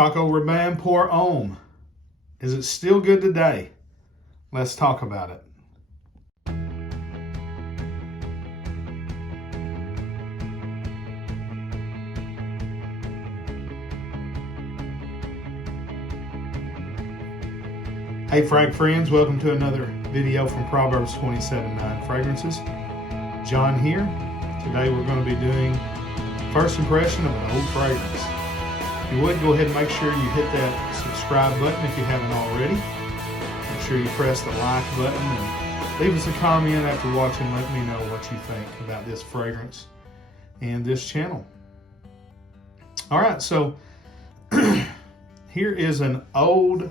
Paco Rabanne Pour Homme. Is it still good today? Let's talk about it. Hey frag friends, welcome to another video from Proverbs 27:9 Fragrances. John here. Today we're going to be doing first impression of an old fragrance. If you would, go ahead and make sure you hit that subscribe button if you haven't already. Make sure you press the like button and leave us a comment after watching. Let me know what you think about this fragrance and this channel. Alright, so here is an old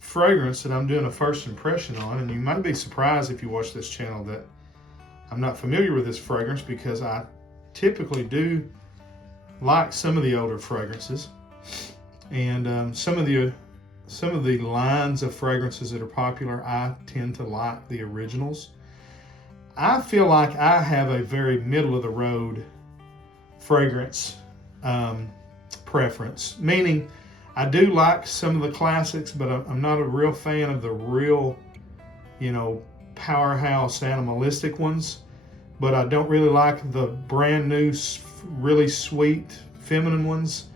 fragrance that I'm doing a first impression on, and you might be surprised if you watch this channel that I'm not familiar with this fragrance, because I typically do like some of the older fragrances, and some of the lines of fragrances that are popular, I tend to like the originals. I feel like I have a very middle of the road fragrance preference, meaning I do like some of the classics, but I'm not a real fan of the real, powerhouse animalistic ones. But I don't really like the brand new, really sweet, feminine ones.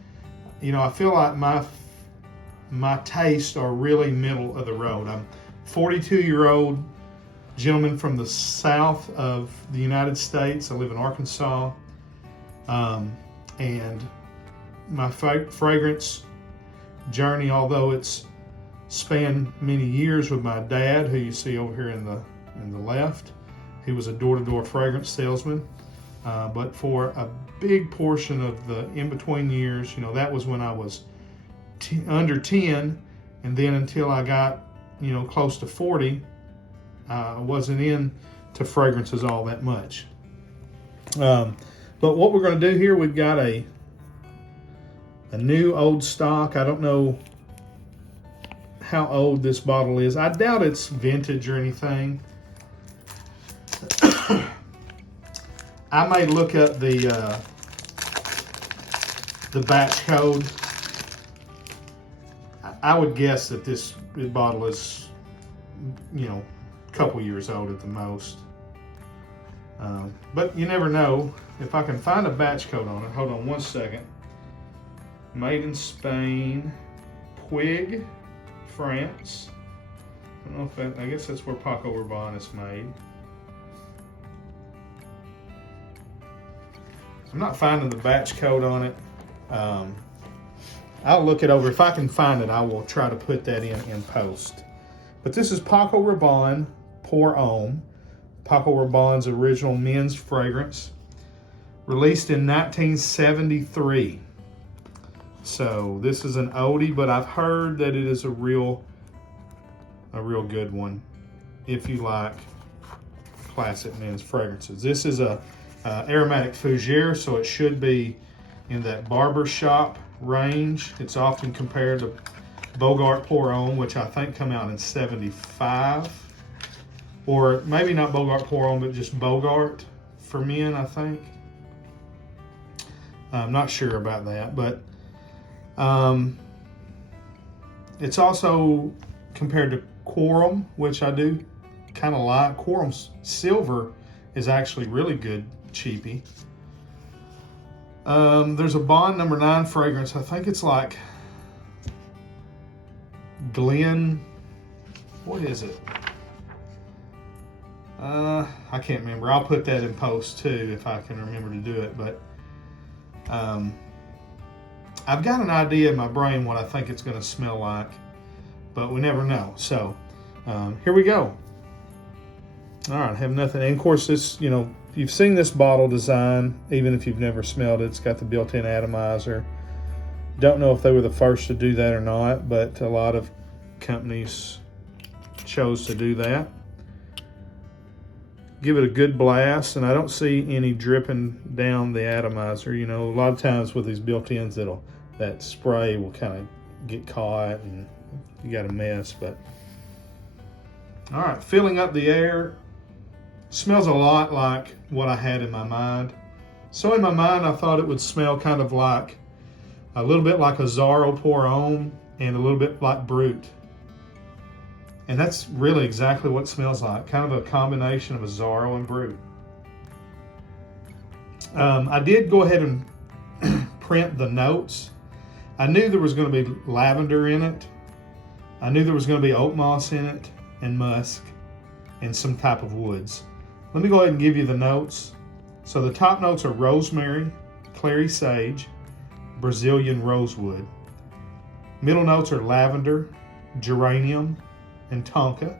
I feel like my tastes are really middle of the road. I'm a 42-year-old gentleman from the south of the United States. I live in Arkansas. And my fragrance journey, although it's spanned many years with my dad, who you see over here in the left. He was a door-to-door fragrance salesman, but for a big portion of the in-between years, that was when I was under 10, and then until I got close to 40, I wasn't into fragrances all that much. But what we're going to do here, we've got a new old stock. I don't know how old this bottle is. I doubt it's vintage or anything. I may look up the batch code. I would guess that this bottle is, a couple years old at the most. But you never know. If I can find a batch code on it, hold on one second. Made in Spain, Puig, France. I don't know if that, I guess that's where Paco Rabanne is made. I'm not finding the batch code on it. I'll look it over. If I can find it, I will try to put that in post. But this is Paco Rabanne Pour Homme. Paco Rabanne's original men's fragrance, released in 1973. So this is an oldie, but I've heard that it is a real good one if you like classic men's fragrances. This is a aromatic fougere, so it should be in that barbershop range. It's often compared to Bogart Pour Homme, which I think come out in 75, or maybe not Bogart Pour Homme, but just Bogart for men, I think. I'm not sure about that, but it's also compared to Quorum, which I do kind of like. Quorum's silver is actually really good, cheapy. There's a Bond number 9 fragrance. I think it's like Glen. What is it? I can't remember. I'll put that in post too if I can remember to do it. But I've got an idea in my brain what I think it's going to smell like, but we never know. So here we go. All right, have nothing. And of course, this, you've seen this bottle design, even if you've never smelled it. It's got the built-in atomizer. Don't know if they were the first to do that or not, but a lot of companies chose to do that. Give it a good blast, and I don't see any dripping down the atomizer. A lot of times with these built-ins, that spray will kind of get caught and you got a mess. But all right, filling up the air. Smells a lot like what I had in my mind. So in my mind, I thought it would smell kind of like a little bit like Azzaro Pour Homme and a little bit like Brut. And that's really exactly what it smells like, kind of a combination of Azzaro and Brut. I did go ahead and print the notes. I knew there was going to be lavender in it. I knew there was going to be oak moss in it and musk and some type of woods. Let me go ahead and give you the notes. So the top notes are rosemary, clary sage, Brazilian rosewood. Middle notes are lavender, geranium, and tonka.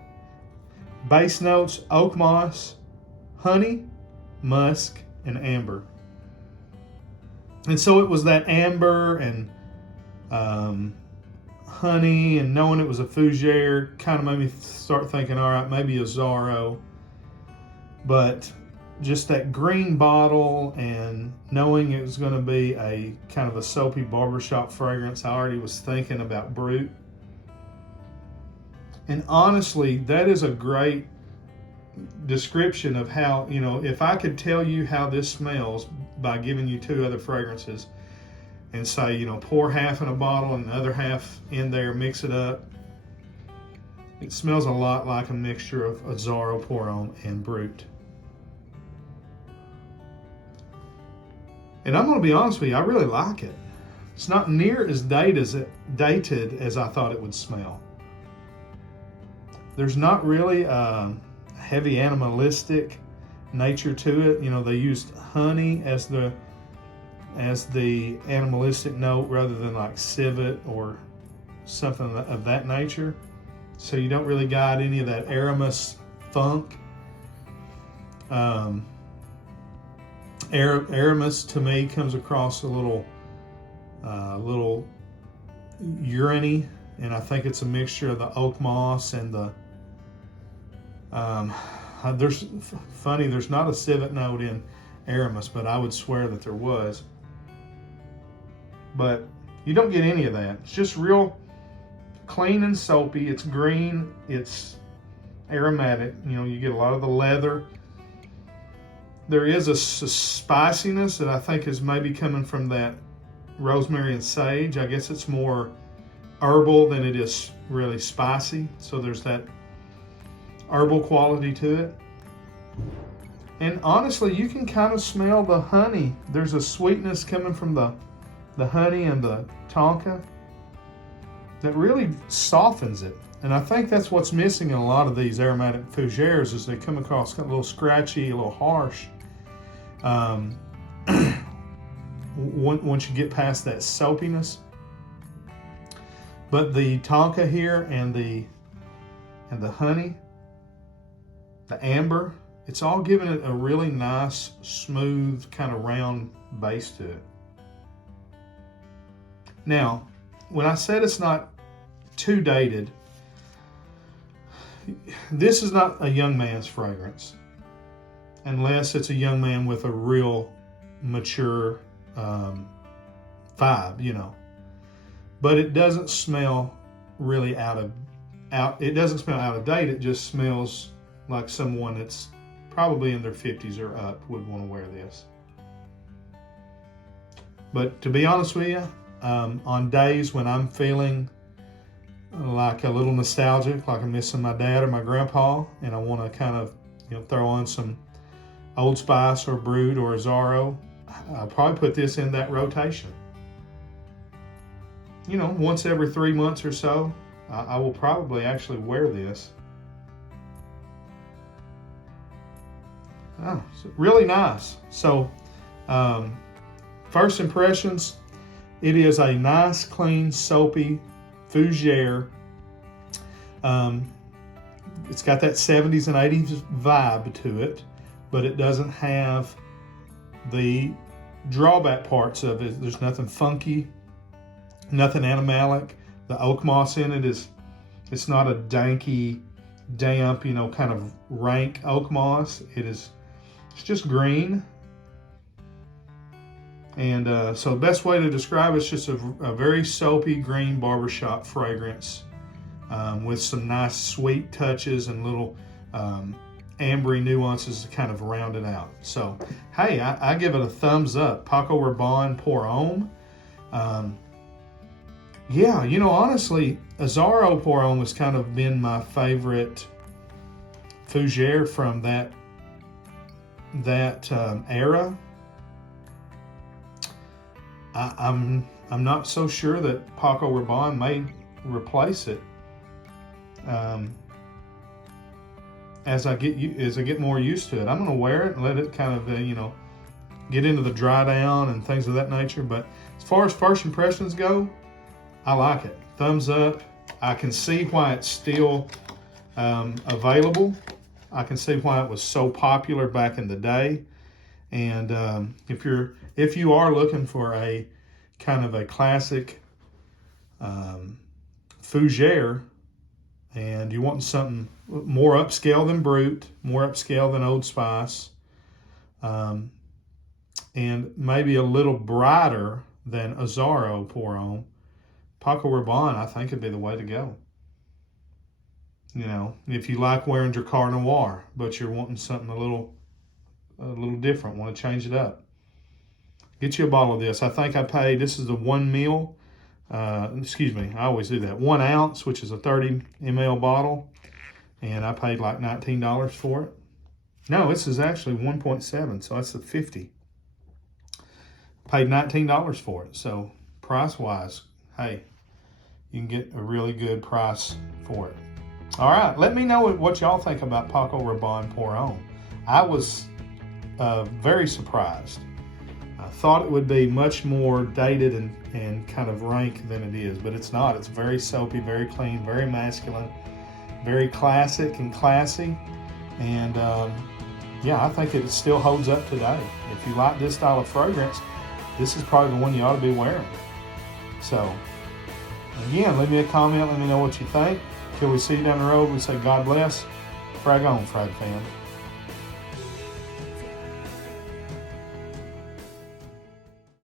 Base notes, oak moss, honey, musk, and amber. And so it was that amber and honey, and knowing it was a fougere kind of made me start thinking, all right, maybe Azzaro. But just that green bottle and knowing it was going to be a kind of a soapy barbershop fragrance, I already was thinking about Brut. And honestly, that is a great description of how, you know, if I could tell you how this smells by giving you two other fragrances and say, you know, pour half in a bottle and the other half in there, mix it up. It smells a lot like a mixture of Azzaro Pour Homme and Brut. And I'm going to be honest with you, I really like it. It's not near as dated as I thought it would smell. There's not really a heavy animalistic nature to it. You know, they used honey as the animalistic note rather than like civet or something of that nature. So you don't really got any of that Aramis funk. Aramis to me comes across a little urine-y, and I think it's a mixture of the oak moss and the there's not a civet note in Aramis, but I would swear that there was. But you don't get any of that. It's just real clean and soapy. It's green. It's aromatic. You know, you get a lot of the leather. There is a spiciness that I think is maybe coming from that rosemary and sage. I guess it's more herbal than it is really spicy. So there's that herbal quality to it. And honestly, you can kind of smell the honey. There's a sweetness coming from the honey and the tonka that really softens it. And I think that's what's missing in a lot of these aromatic fougères is they come across a little scratchy, a little harsh. Once you get past that soapiness. But the tonka here and the honey, the amber, it's all giving it a really nice, smooth, kind of round base to it. Now, when I said it's not too dated, this is not a young man's fragrance, unless it's a young man with a real mature vibe, you know. But it doesn't smell really it doesn't smell out of date. It just smells like someone that's probably in their 50s or up would want to wear this. But to be honest with you, on days when I'm feeling like a little nostalgic, like I'm missing my dad or my grandpa, and I want to kind of, you know, throw on some Old Spice or Brut or Azzaro, I'll probably put this in that rotation. You know, once every 3 months or so, I will probably actually wear this. Oh, really nice. So, first impressions, it is a nice, clean, soapy fougère. It's got that 70s and 80s vibe to it, but it doesn't have the drawback parts of it. There's nothing funky, nothing animalic. The oak moss in it it's not a danky, damp, you know, kind of rank oak moss. It's just green. And so the best way to describe it's just a very soapy green barbershop fragrance with some nice sweet touches and little ambery nuances to kind of round it out. So, hey, I give it a thumbs up. Paco Rabanne Pour Homme. Yeah, honestly, Azzaro Pour Homme has kind of been my favorite fougere from that era. I'm not so sure that Paco Rabanne may replace it. As I get more used to it, I'm gonna wear it and let it kind of get into the dry down and things of that nature. But as far as first impressions go, I like it. Thumbs up. I can see why it's still available. I can see why it was so popular back in the day. And if you are looking for a kind of a classic fougere, and you want something more upscale than Brut, more upscale than Old Spice, and maybe a little brighter than Azzaro Pour Homme, Paco Rabanne, I think, would be the way to go. If you like wearing Dracar Noir, but you're wanting something a little different, want to change it up, get you a bottle of this. I think I paid, this is a 1 ml, I always do that, 1 ounce, which is a 30 ml bottle, and I paid like $19 for it. No, this is actually 1.7, so that's a 50. Paid $19 for it, so price-wise, hey, you can get a really good price for it. All right, let me know what y'all think about Paco Rabanne Pour Homme. I was very surprised. I thought it would be much more dated and kind of rank than it is, but it's not. It's very soapy, very clean, very masculine, very classic and classy. And yeah, I think it still holds up today. If you like this style of fragrance, this is probably the one you ought to be wearing. So, again, leave me a comment. Let me know what you think. Till we see you down the road, we say God bless. Frag on, Frag fam.